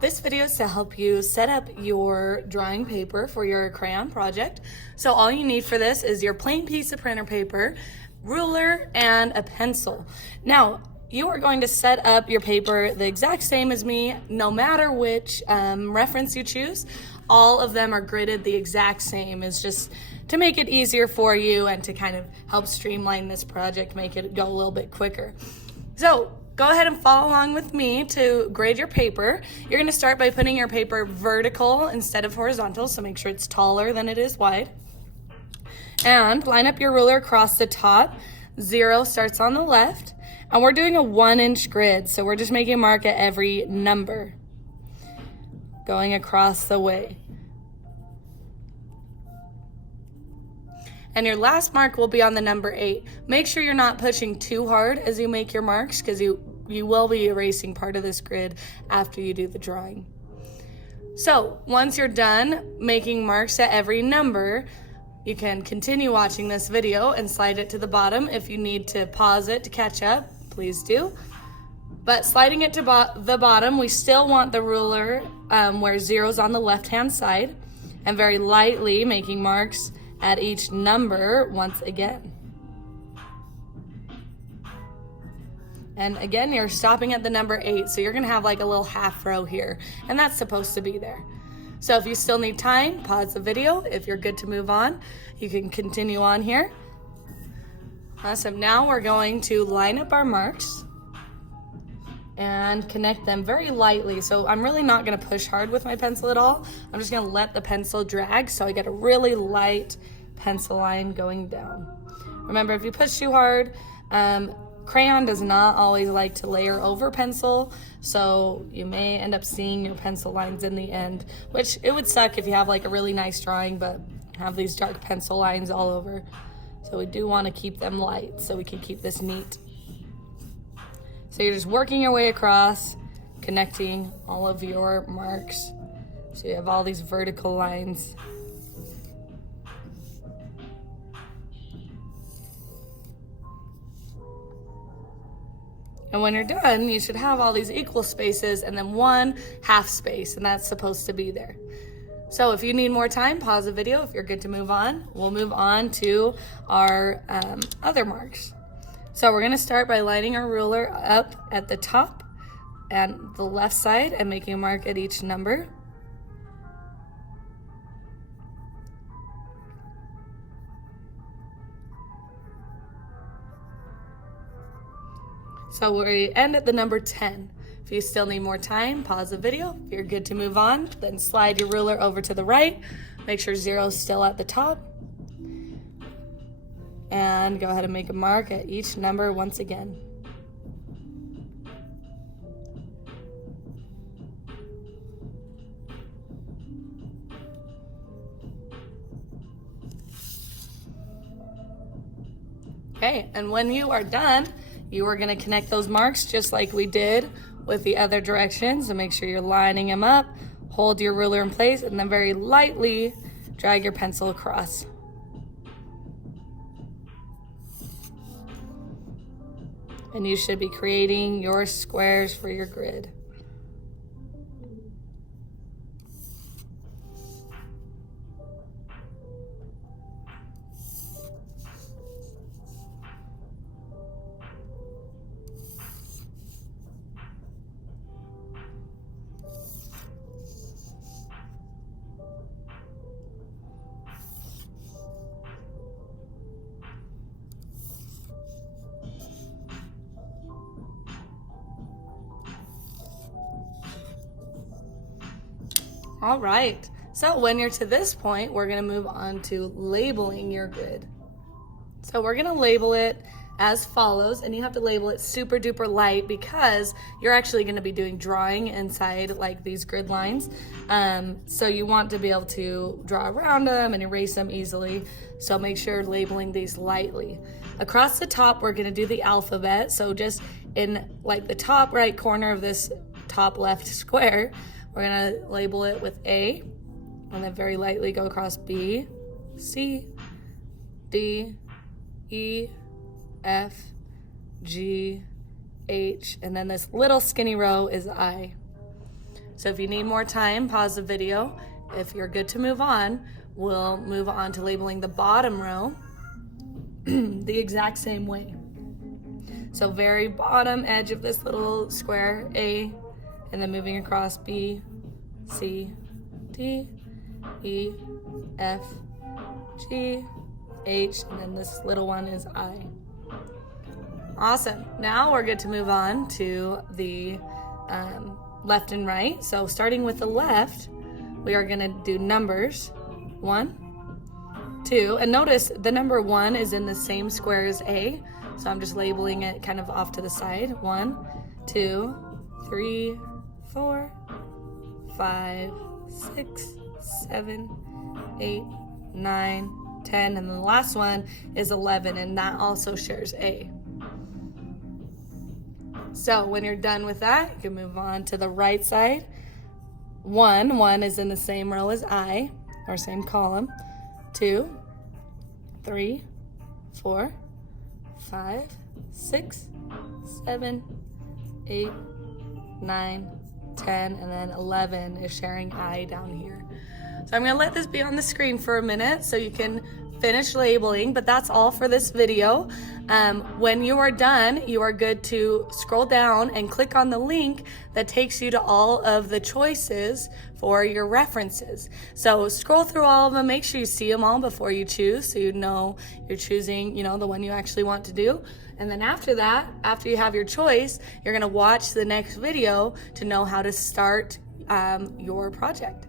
This video is to help you set up your drawing paper for your crayon project. So all you need for this is your plain piece of printer paper, ruler, and a pencil. Now, you are going to set up your paper the exact same as me, no matter which reference you choose. All of them are gridded the exact same. It's just to make it easier for you and to kind of help streamline this project, make it go a little bit quicker. So go ahead and follow along with me to grade your paper. You're going to start by putting your paper vertical instead of horizontal, so make sure it's taller than it is wide. And line up your ruler across the top. 0 starts on the left. And we're doing a 1-inch grid, so we're just making a mark at every number going across the way. And your last mark will be on the number 8. Make sure you're not pushing too hard as you make your marks, because you will be erasing part of this grid after you do the drawing. So once you're done making marks at every number, you can continue watching this video and slide it to the bottom. If you need to pause it to catch up, please do. But sliding it to the bottom, we still want the ruler where 0's on the left-hand side, and very lightly making marks at each number once again. And again, you're stopping at the number 8, so you're gonna have like a little half row here, and that's supposed to be there. So if you still need time, pause the video. If you're good to move on, you can continue on here. Awesome, now we're going to line up our marks and connect them very lightly. So I'm really not gonna push hard with my pencil at all. I'm just gonna let the pencil drag so I get a really light pencil line going down. Remember, if you push too hard, crayon does not always like to layer over pencil, so you may end up seeing your pencil lines in the end, which it would suck if you have like a really nice drawing but have these dark pencil lines all over. So we do want to keep them light so we can keep this neat. So you're just working your way across, connecting all of your marks. So you have all these vertical lines. And when you're done, you should have all these equal spaces and then one half space, and that's supposed to be there. So if you need more time, pause the video. If you're good to move on, we'll move on to our other marks. So we're gonna start by lining our ruler up at the top and the left side and making a mark at each number. So we end at the number 10. If you still need more time, pause the video. If you're good to move on, then slide your ruler over to the right. Make sure 0 is still at the top. And go ahead and make a mark at each number once again. Okay, and when you are done, you are gonna connect those marks just like we did with the other directions. So make sure you're lining them up, hold your ruler in place, and then very lightly drag your pencil across. And you should be creating your squares for your grid. All right, so when you're to this point, we're gonna move on to labeling your grid. So we're gonna label it as follows, and you have to label it super duper light because you're actually gonna be doing drawing inside like these grid lines. So you want to be able to draw around them and erase them easily. So make sure you're labeling these lightly. Across the top, we're gonna do the alphabet. So just in like the top right corner of this top left square, we're gonna label it with A, and then very lightly go across B, C, D, E, F, G, H, and then this little skinny row is I. So if you need more time, pause the video. If you're good to move on, we'll move on to labeling the bottom row the exact same way. So very bottom edge of this little square, A, and then moving across B, C, D, E, F, G, H, and then this little one is I. Awesome. Now we're good to move on to the left and right. So starting with the left, we are going to do numbers. 1, 2, and notice the number 1 is in the same square as A. So I'm just labeling it kind of off to the side. 1, 2, 3, 4, 5, 6, 7, 8, 9, 10, and then the last one is 11, and that also shares A. So when you're done with that, you can move on to the right side. 1 is in the same row as I, or same column. 2, 3, 4, 5, 6, 7, 8, 9, 10, and then 11 is sharing I down here. So I'm gonna let this be on the screen for a minute so you can finish labeling, but that's all for this video. When you are done, you are good to scroll down and click on the link that takes you to all of the choices for your references. So scroll through all of them, make sure you see them all before you choose so you know you're choosing, the one you actually want to do. And then after that, after you have your choice, you're gonna watch the next video to know how to start your project.